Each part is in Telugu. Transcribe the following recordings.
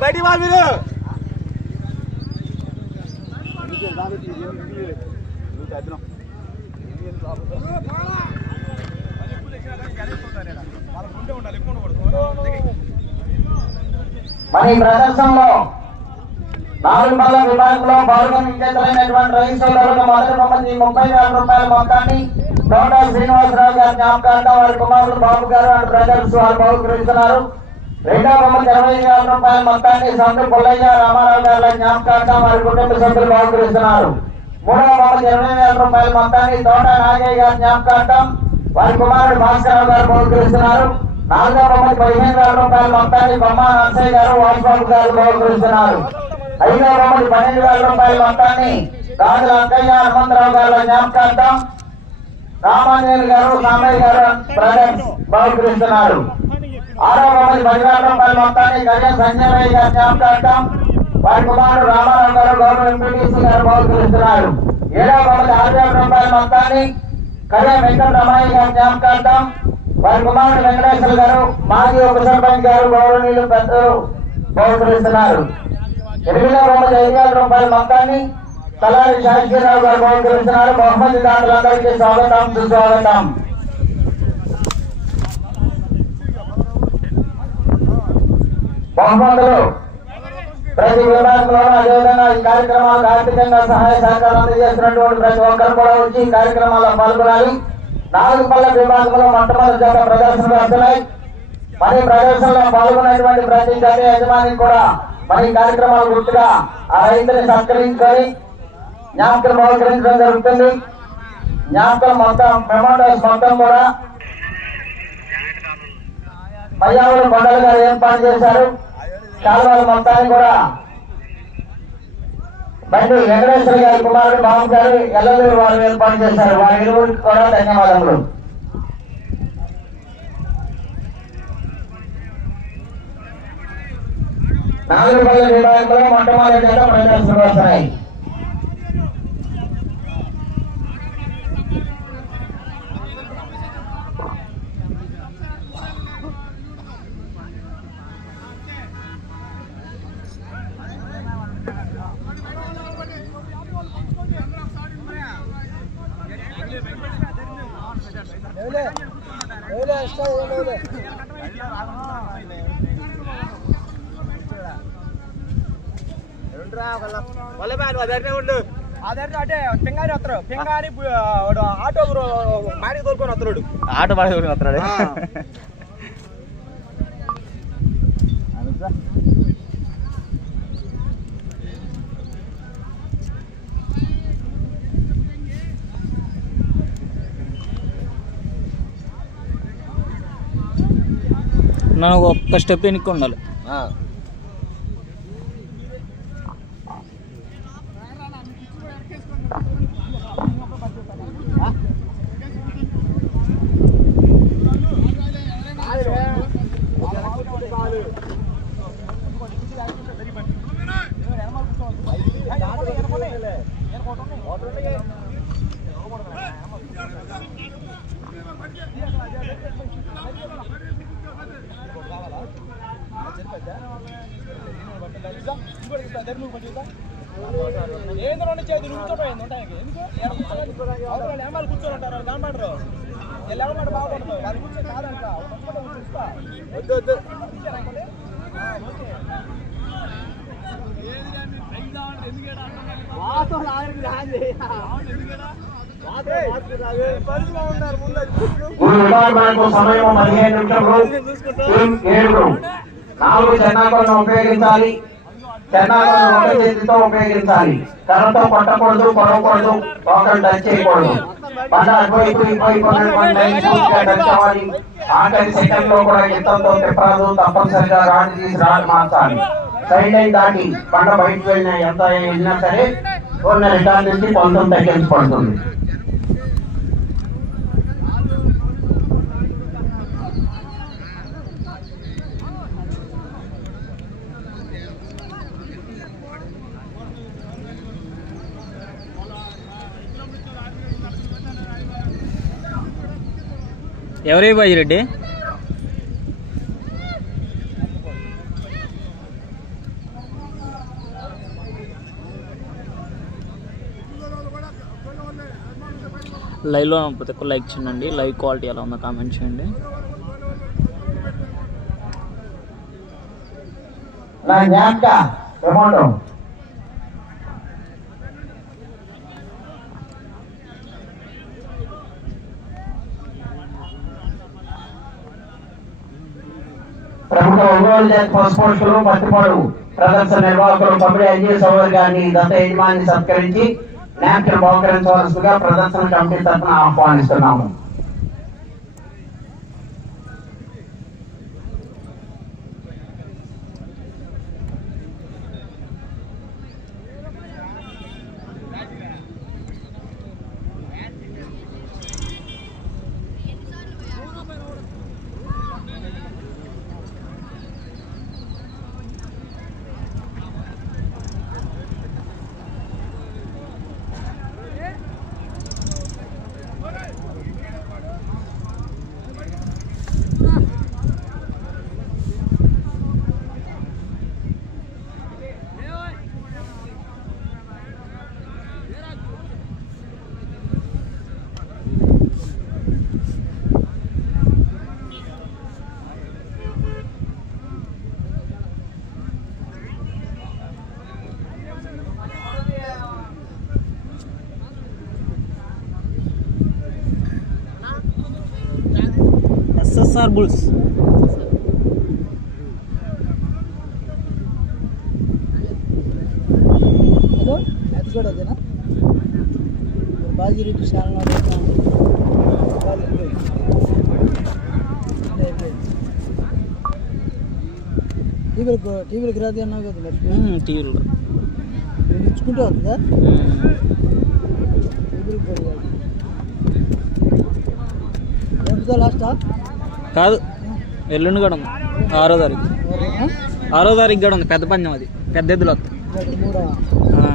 బయటికి వాళ్ళు మీరు మరి ఈ ప్రదర్శనలో నాలుగు పళ్ళ విభాగంలో పాల్గొనించేతమైనటువంటి రైతులకు మొదటి బహుమతి ముప్పై వేల రూపాయల మొత్తాన్ని తోటా శ్రీనివాసరావు గారి జ్ఞాపకార్థం వారి కుమారులు బాబు గారు అండ్ బ్రదర్స్ వారు బహుకరిస్తున్నారు రెండవ బహుమతి ఇరవై వేల రూపాయల మొత్తాన్ని సంత పుల్లయ్య రామారావు గారి జ్ఞాపకార్థం వారి కుటుంబ సభ్యులు బహుకరిస్తున్నారు మూడవ బహుమతి ఇరవై వేల రూపాయల మొత్తాన్ని తోట నాగయ్య గారి జ్ఞాపకార్థం వారి కుమారుడు భాస్కరరావు గారు బహుకరిస్తున్నారు నాలుగవ బహుమతి పదిహేను వేల రూపాయల మొత్తాన్ని బొమ్మ నరసయ్య గారు వాసుబాబు గారు బహుకరిస్తున్నారు ఐదవ బహుమతి పన్నెండు వేల రూపాయల మొత్తాన్ని గాజుల అంకయ్య హనుమంతరావు గారు జ్ఞాపకార్థం రామాంజనేయులు గారు సామయ్య గారు బ్రదర్స్ బహుకరిస్తున్నారు ఆరో బహుమతి పదివేల రూపాయల మొత్తాన్ని కళ్యాణ సంజయ్ గారు జ్ఞాపకార్థం వారి కుమారుడు రామారావు గారు గౌరవ ఎంపీటీసీ గారు బహుకరిస్తున్నారు ఏడవ బహుమతి ఆరు వేల రూపాయల మొత్తాన్ని కళ్యాణ వెంకట రమణయ్య గారి జ్ఞాపకార్థం వారి కుమారుడు వెంకటేశ్వర గారు మాజీ ఉప సర్పంచ్ గారు గౌరవనీయులు పెద్దలు బహుకరిస్తున్నారు ఎనిమిదవ బహుమతి ఐదు రూపాయల మొత్తాన్ని తలారి శాంతిరావు గారు బహుకరిస్తున్నారు బహుమతి దాతలందరికీ స్వాగతం సుస్వాగతం. బహుమతులు ప్రతి విభాగంలోనూ అదేవిధంగా ఈ కార్యక్రమాలకు ఆర్థికంగా సహాయ సహకారం అందజేస్తున్నటువంటి ప్రతి ఒక్కరు కూడా వచ్చి ఈ కార్యక్రమాల్లో పాల్గొనాలి. నాలుగు పళ్ళ విభాగంలో మొట్టమొదటి జత ప్రదర్శనలు వస్తున్నాయి. మరి ప్రదర్శనలో పాల్గొన్నటువంటి ప్రతి జత యజమాని కూడా మన ఈ కార్యక్రమాలు గుర్తుగా ఆ రైతుని సత్కరించుకొని జ్ఞాపకం బహుకరించడం జరుగుతుంది. జ్ఞాపకం మొత్తం మెమోటోస్ మొత్తం కూడా మయ్యావులు కొండలు గారు ఏర్పాటు చేశారు? కాలువల మొత్తాన్ని కూడా బండి వెంకటేశ్వర గారి కుమారుడు బాబు గారు ఎల్లలూరు వారు ఏర్పాటు చేశారు? వారి ఇరువురికి కూడా ధన్యవాదములు. నాలుగు పల్లె విభాగంలో మొట్టమొదటి జత ప్రదర్శనలు పింగారి వస్తారు పింగారి ఆటో మాడికి తోలుకొని వస్తున్నాడు ఆట పడగొని వస్తున్నాడు నాకు ఒక్క స్టెప్ వెనక్కి ఉండాలి ఏంద్ర చేతి నుంచోటం ఉంటాయి ఎందుకు? అవతల ఏమాలు కూర్చొని ఉంటారు దాని పడరు ఎల్లమాట బాగుంటుంది అది కూర్చొని కాదంట. సమయం పదిహేను నాలుగు ఉపయోగించాలి. చెన్నాకులను ఒక చేతితో ఉపయోగించాలి. కర్రతో కొట్టకూడదు కొడకూడదు ఒకరు టచ్ చేయకూడదు. బండ అటువైపు ఇటువైపు టచ్ అవ్వాలి. ఆఖరి సెకండ్లో కూడా యుద్ధంతో తిప్పరాదు తప్పనిసరిగా రాడ్ తీసి రాడ్ మార్చాలి. సైడ్ లైన్ దాటి పంట బయటకు వెళ్ళిన ఎంత వెళ్ళినా సరే ఉన్న రిటర్న్ నుంచి పంతొమ్మిది తగ్గించబడుతుంది ఎవరే బాజిరెడ్డి లైవ్లో ప్రతి ఒక్క లైక్ చేయండి. లైవ్ క్వాలిటీ ఎలా ఉందో కామెంట్ చేయండి. నా జ్ఞాపక ప్రముఖ ఒంగోలు జాతి పశుపోషకులు పత్తిపాడు ప్రదర్శన నిర్వాహకులు పంపిణీ అజయ్ సౌదర్ గారిని దత్త యజమాని సత్కరించి నాప్కిన్ బహుకరించవలసిందిగా ప్రదర్శన కమిటీ తరఫున ఆహ్వానిస్తున్నాము. ఎస్ఎస్ఆర్ బుల్స్ హలో ఎపిసోడ్ అదేనా బాజిరెడ్డి ఛానల్ టీవీలకు టీవీలకు రాదు అన్నావు కదా మరి టీవీలో నేను ఇచ్చుకుంటూ వస్తుందా టీవీలకు కూడా కాదు ఎపిసోడ్ లాస్టా కాదు ఎల్లుండి కూడా ఉంది. ఆరో తారీఖు. ఆరో తారీఖు కూడా ఉంది. పెద్ద పందెం అది. పెద్ద ఎద్దులు వస్తాయి మూడా ఆ.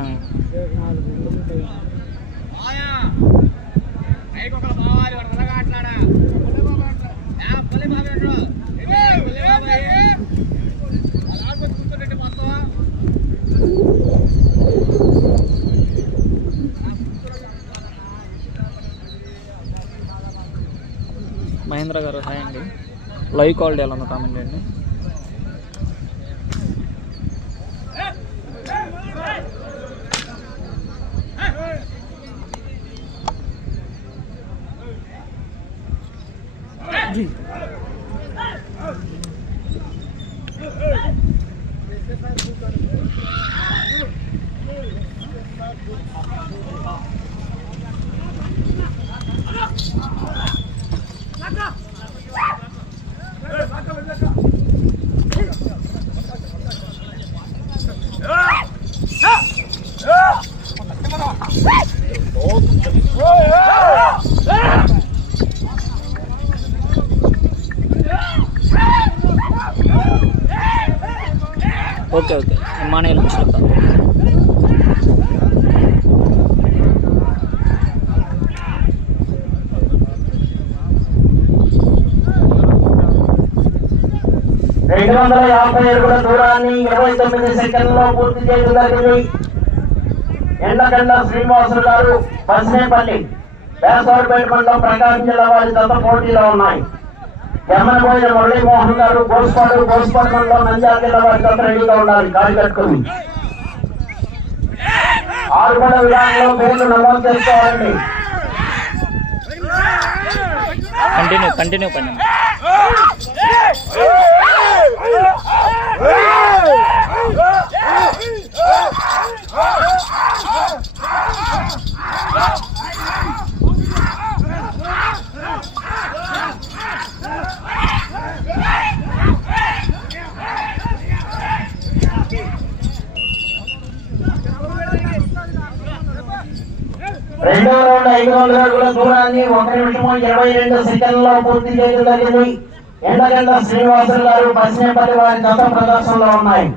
ఏడు నాలుగు తొమ్మిది మహేంద్ర గారు హాయ్ అండి. లైవ్ క్వాలిటీ ఎలా ఉందో కామెంట్ అండి ఓకే ఓకే. మానేలు ముసలిక రెండు వందల యాభై అడుగుల దూరాన్ని ఇరవై తొమ్మిది సెకండ్లలో పూర్తి చేయడం జరిగింది. ఎండకండ శ్రీనివాసులు గారు బస్నేపల్లి వేసవరపేట మండలం ప్రకాశం జిల్లా వారి జత పోటీలో ఉన్నాయి. యమనబోయిన మురళీమోహన్ గారు గోస్పాడు గోస్పాడు మండలం నంద్యాల జిల్లా వారి రెడీగా ఉండాలి కాలు కట్టుకుని. ఆరుపడ విధానంలో పేర్లు నమోదు చేసుకోవాలండి. కంటిన్యూ కంటిన్యూ దూరాన్ని ఒక నిమిషము ఇరవై రెండు సెకండ్లలో పూర్తి చేయడం జరిగింది. ఎండగంట శ్రీనివాసులు గారు పశ్చిమపతి వారి గత ప్రదర్శనలో ఉన్నాయి.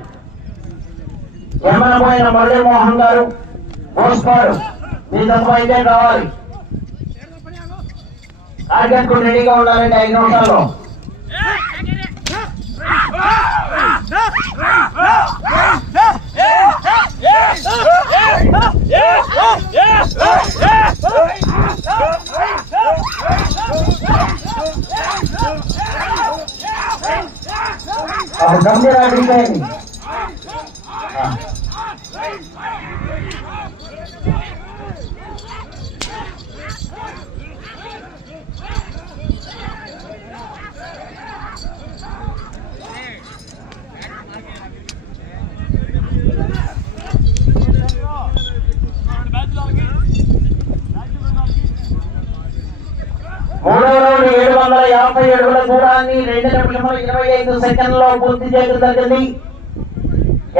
యమనపోయిన మురళీమోహన్ గారు గోస్పాడు మీ జత అయితే కావాలి టార్గెట్కు రెడీగా ఉండాలంటే ఐదు నిమిషాల్లో. గంభీర ఐదు సెకండ్లో పూర్తి చేయడం జరిగింది.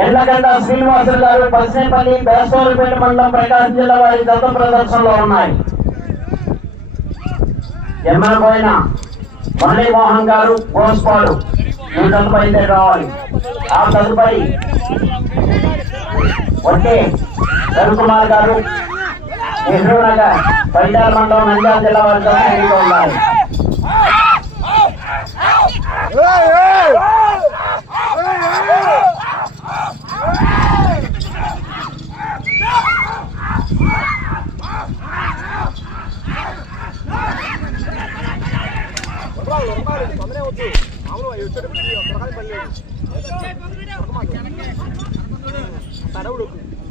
ఎండగంట శ్రీనివాసులు గారు బస్నేపల్లి బేసవరపేట మండలం ప్రకాశం జిల్లా వారి గత ప్రదర్శనలో ఉన్నాయి. ఎమ్మలపోయిన మురళీమోహన్ గారు పోస్పాడు ఈ తదుపరి రావాలి ఆ తదుపరి ఒకే రవికుమార్ గారు నెహ్రూ నగర్ పరిటాల మండలం నంద్యాల జిల్లా వారి దత్త ఎన్నిక ఉండాలి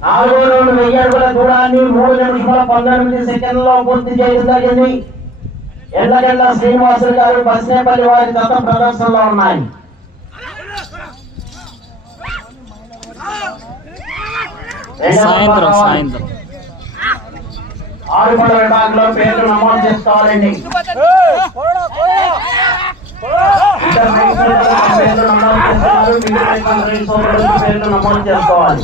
నాలుగో రౌండ్ వెయ్యి అడుగుల దూరాన్ని మూడు నిమిషాల పంతొమ్మిది సెకండ్లలో పూర్తి చేయడం జరిగింది ఎండగండ శ్రీనివాసులు గారు బస్నేపల్లి వారి దత్త ప్రదర్శనలో ఉన్నాయి. సాయంత్రం విభాగంలో పేర్లు నమోదు చేసుకోవాలండి. పేర్లు నమోదు చేసుకోవాలి మిగిలిన ఇద్దరు రైతు సోదరులకు పేర్లు నమోదు చేసుకోవాలి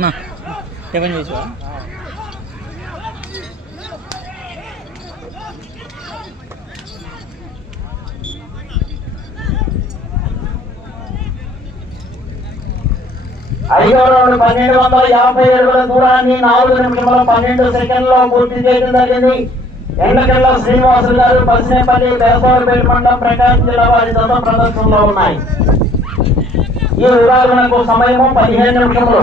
అన్నా టిఫిన్ చేసావా ఐదో రౌండ్ పన్నెండు వందల యాభై అడుగుల దూరాన్ని నాలుగు నిమిషముల పన్నెండు సెకండ్లో పూర్తి చేయడం జరిగింది. ఎండకెళ్ళ శ్రీనివాసులు గారు బస్నేపల్లి బేసవారిపేట మండలం ప్రకాశం జిల్లా వారి దత్త ప్రదర్శనలో ఉన్నాయి. ఈ విభాగమునకు సమయము పదిహేను నిమిషములు.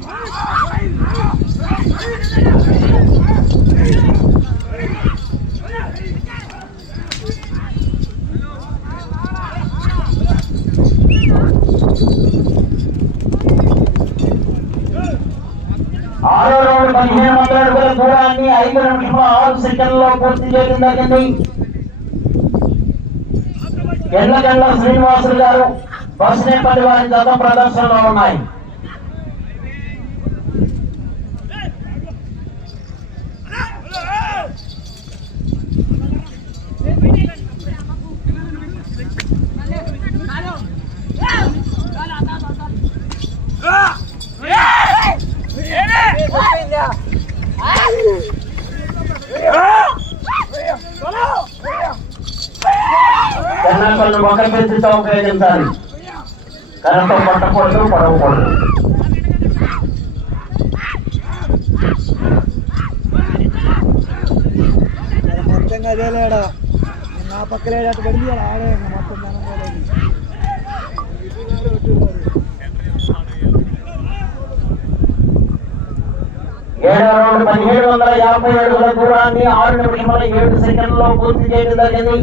ఆరో రౌండ్ పదిహేను వందల అడుగుల దూరాన్ని ఐదు నిమిషముల ఆరు సెకండ్లో పూర్తి చేయడం జరిగింది ఎల్లగండ్ల శ్రీనివాసులు గారు బస్ నేపథ్య వారి జత ప్రదర్శనలో ఉన్నాయి. చెన్నాకలను ఒక పెద్దతో ఉపయోగించాలి కర్రతో పట్టకూడదు పడవకూడదు మొత్తంగా నా పక్కన అటు పడింది ఆడ మొత్తం. ఏడో రౌండ్ పదిహేడు వందల యాభై అడుగుల దూరాన్ని ఆరు నిమిషముల ఏడు సెకండ్లో పూర్తి చేయడం జరిగింది.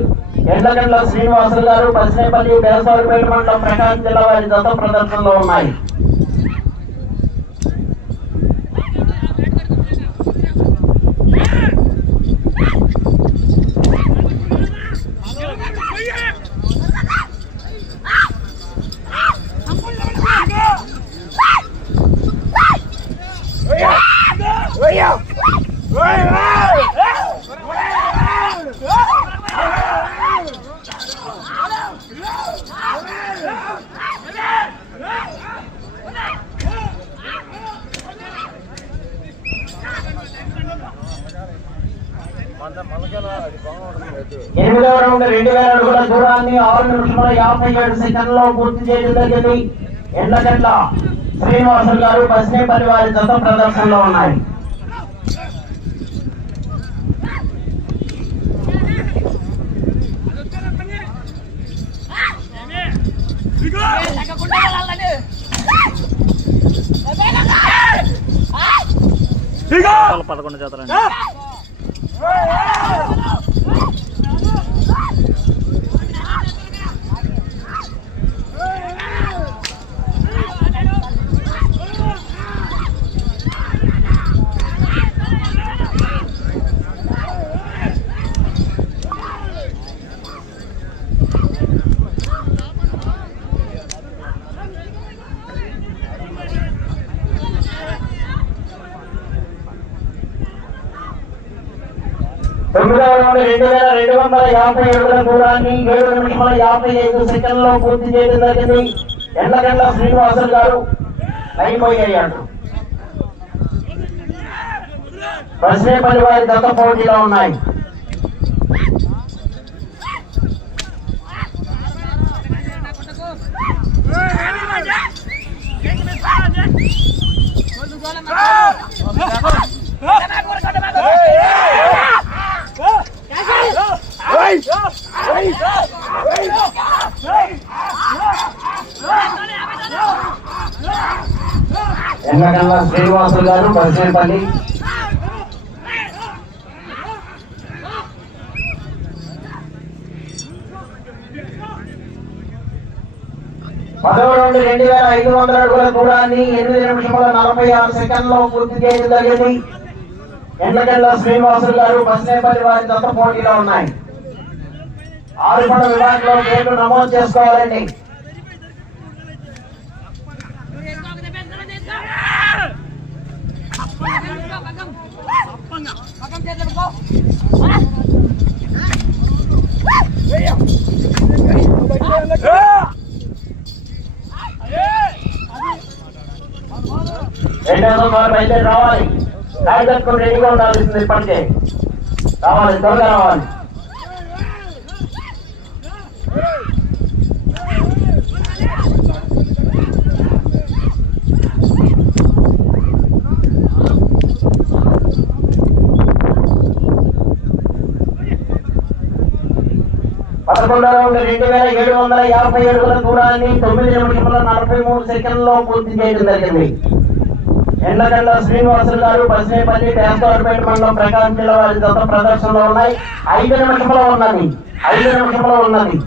ఎండగండ్ల శ్రీనివాసులు గారు బస్నేపల్లి బేసవారిపేట మండలం ప్రకాశం జిల్లా వారి దత్త ప్రదర్శనలో ఉన్నాయి Hey! ఎనిమిదవ రౌండ్ రెండు వేల అడుగుల దూరాన్ని ఆరు నిమిషముల సెకండ్లో పూర్తి చేయడం జరిగింది. ఎండగంట శ్రీనివాసులు గారు బస్నేపల్లి వారి జత ప్రదర్శనలో ఉన్నాయి. పదకొండు జతలండి తొమ్మిదవ రౌండ్ రెండు వేల రెండు వందల యాభై అడుగుల దూరాన్ని ఏడు నిమిషముల యాభై ఐదు సెకండ్లో పూర్తి చేయడం జరిగింది ఎండగంట శ్రీనివాసులు గారు లైన్ అయ్యాడు బస్నేపల్లి వారి దత్త పోటీలో ఉన్నాయి ఎండగంట శ్రీనివాసులు గారు బస్నేపల్లి పదమూడు నుండి రెండు వేల ఐదు వందల అడుగుల దూరాన్ని ఎనిమిది నిమిషముల నలభై ఆరు సెకండ్లో పూర్తి చేయడం జరిగింది. ఎండగండ్ల శ్రీనివాసులు గారు బస్నేపల్లి వారి దత్త పోటీలో ఉన్నాయి. ఆరుపడ విభాగంలో పేర్లు నమోదు చేసుకోవాలండి. రెండవ వారు అయితే రావాలి. కార్యకర్తలు రెడీగా ఉండాల్సింది ఇప్పటికే. రావాలి త్వరగా రావాలి. రెండు వేల ఏడు వందల యాభై అడుగుల దూరాన్ని తొమ్మిది నిమిషముల నలభై మూడు సెకండ్లో పూర్తి చేయడం జరిగింది. ఎండగండ శ్రీనివాసులు గారు బస్నేపల్లి ట్రాన్స్ఫర్పేట మండలం ప్రకాశం జిల్లా వారి గత ప్రదర్శనలో ఉన్నాయి. ఐదు నిమిషంలో ఉన్నది. ఐదు నిమిషంలో ఉన్నది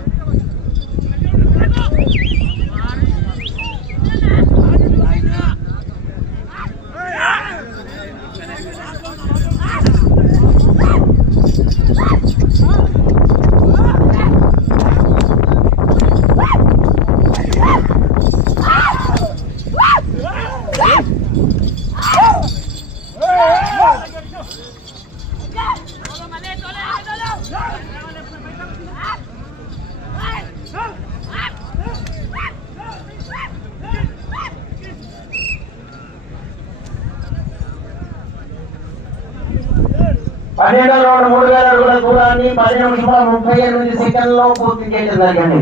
పన్నెండవ రౌండ్ మూడు వేల అడుగుల దూరాన్ని పది నిమిషముల ముప్పై ఎనిమిది సెకండ్లో పూర్తి చేయడం జరిగింది.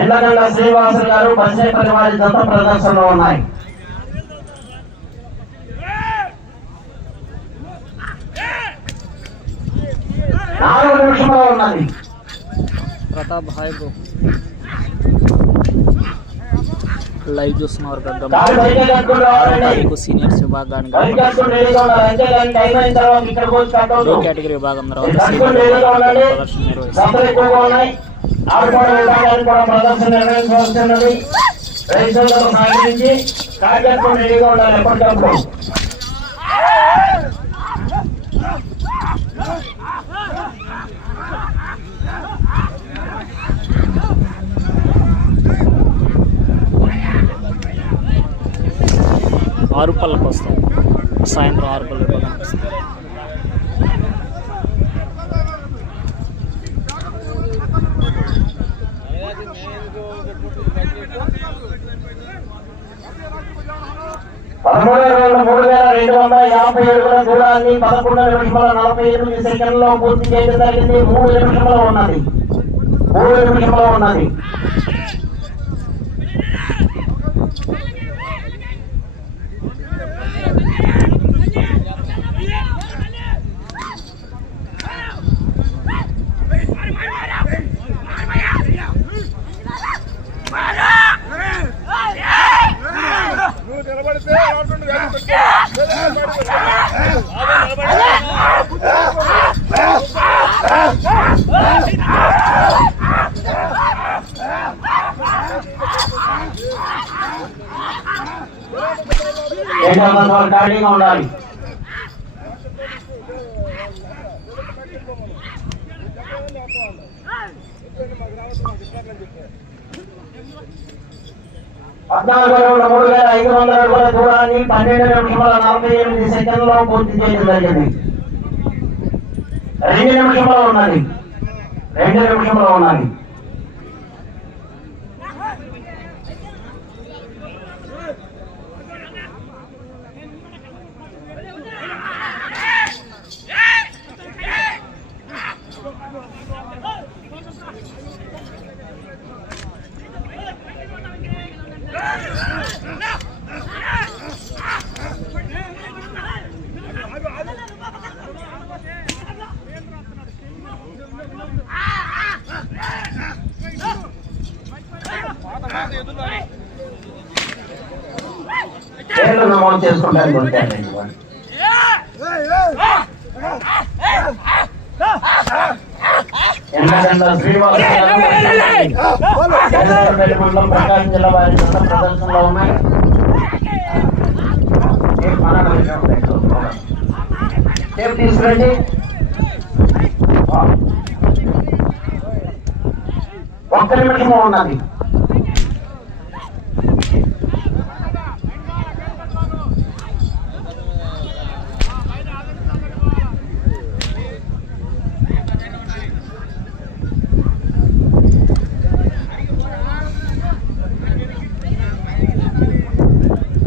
ఎండగండ శ్రీనివాసులు గారు బస్సేపల్లి వారి జత ప్రదర్శనలో ఉన్నాయి. నాలుగు నిమిషంలో ఉన్నది. ప్రతాప్ హాయ్ లైవ్ చూస్తున్నారు పెద్ద కాలు బయట కట్టుకుని రావాలండి తారీఖు సీనియర్స్ విభాగానికి బయట కట్టుకుని రెడీగా ఉండాలి అంతేగాని టైం అయిన తర్వాత ఇక్కడికి వచ్చి లో కట్టవద్దు కేటగిరీ విభాగం తర్వాత కట్టుకుని రెడీగా ఉండాలి ప్రదర్శన నిర్వహిస్తారు ఆరు పళ్ళకి వస్తాం. సాయంత్రం ఆరు పళ్ళకి విభాగానికి వస్తాం. పదమూడు రోజుల మూడు వేల రెండు వందల యాభై ఏడుగుల దూరాన్ని పదకొండు నిమిషముల నలభై ఎనిమిది సెకండ్లో పూర్తి చేయడం జరిగింది మూడు నిమిషంలో ఉన్నది. మూడు నిమిషంలో ఉన్నది. నిలబడితే ఆడుతుండు కానీ పెట్టుకో. ఉండాలి పద్నాలుగు రెండు మూడు వేల ఐదు వందల అడుగుల దూరాన్ని పన్నెండు నిమిషముల నలభై ఎనిమిది సెకండ్లో పూర్తి చేయడం జరిగింది. రెండు నిమిషంలో ఉన్నది రెండు నిమిషంలో ఉన్నది వాళ్ళు మండలం ప్రకాశం జిల్లా వారి ప్రదర్శనలో ఉన్నాయి. టేప్ తీసుకురండి. ఒక్క నిమిషము ఉన్నది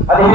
పదిహేను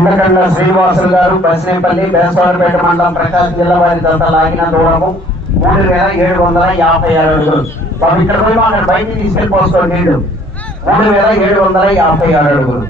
ఎండకండ శ్రీనివాసులు గారు బస్నేపల్లి బేసవారిపేట మండలం ప్రకాశం జిల్లా వారి దంత లాగిన దూరము మూడు వేల ఏడు వందల యాభై ఆరు అడుగులు. బాబు ఇక్కడ పోయి అక్కడ బయటికి తీసుకెళ్ళి నీళ్ళు మూడు వేల ఏడు వందల యాభై ఆరు అడుగులు.